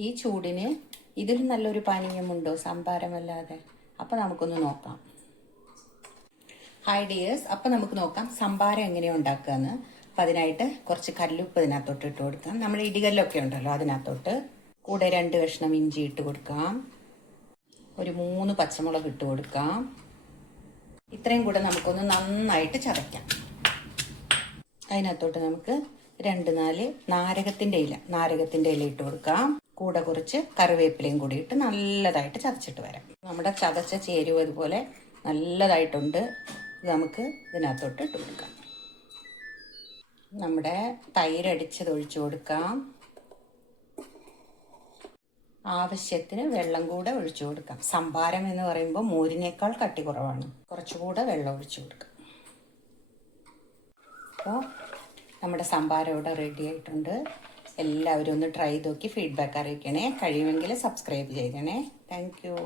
ഈ ചൂടിന് ഇതിൽ നല്ലൊരു പാനീയമുണ്ടോ സംഭാരമല്ലാതെ? അപ്പോൾ നമുക്കൊന്ന് നോക്കാം. ഹായ് ഡിയേഴ്സ്, അപ്പോൾ നമുക്ക് നോക്കാം സംഭാരം എങ്ങനെയാണ് ഉണ്ടാക്കുകയെന്ന്. അപ്പം അതിനായിട്ട് കുറച്ച് കല്ലുപ്പ് ഇതിനകത്തോട്ട് ഇട്ട് കൊടുക്കാം. നമ്മൾ ഇടികല്ലൊക്കെ ഉണ്ടല്ലോ അതിനകത്തോട്ട്. കൂടെ 2 കഷ്ണം ഇഞ്ചി ഇട്ട് കൊടുക്കാം. ഒരു 3 പച്ചമുളക് ഇട്ട് കൊടുക്കാം. ഇത്രയും കൂടെ നമുക്കൊന്ന് നന്നായിട്ട് ചതയ്ക്കാം. അതിനകത്തോട്ട് നമുക്ക് 2-4 നാരകത്തിൻ്റെ ഇല ഇട്ട് കൊടുക്കാം. കൂടെ കുറച്ച് കറിവേപ്പിലയും കൂടി ഇട്ട് നല്ലതായിട്ട് ചതച്ചിട്ട് വരാം. നമ്മുടെ ചതച്ച ചേരുവ ഇതുപോലെ നല്ലതായിട്ടുണ്ട്. ഇത് നമുക്ക് ഇതിനകത്തോട്ട് ഇട്ട് കൊടുക്കാം. നമ്മുടെ തൈരടിച്ചത് ഒഴിച്ചു കൊടുക്കാം. ആവശ്യത്തിന് വെള്ളം കൂടെ ഒഴിച്ചു കൊടുക്കാം. സംഭാരം എന്ന് പറയുമ്പോൾ മോരിനേക്കാൾ കട്ടി കുറവാണ്. കുറച്ചുകൂടെ വെള്ളം ഒഴിച്ചു കൊടുക്കാം. അപ്പോൾ നമ്മുടെ സംഭാരം ഇവിടെ റെഡി ആയിട്ടുണ്ട്. എല്ലാവരും ഒന്ന് ട്രൈ നോക്കി ഫീഡ്ബാക്ക് അറിയിക്കണേ. കഴിയുമെങ്കിൽ സബ്സ്ക്രൈബ് ചെയ്യണേ. Thank you.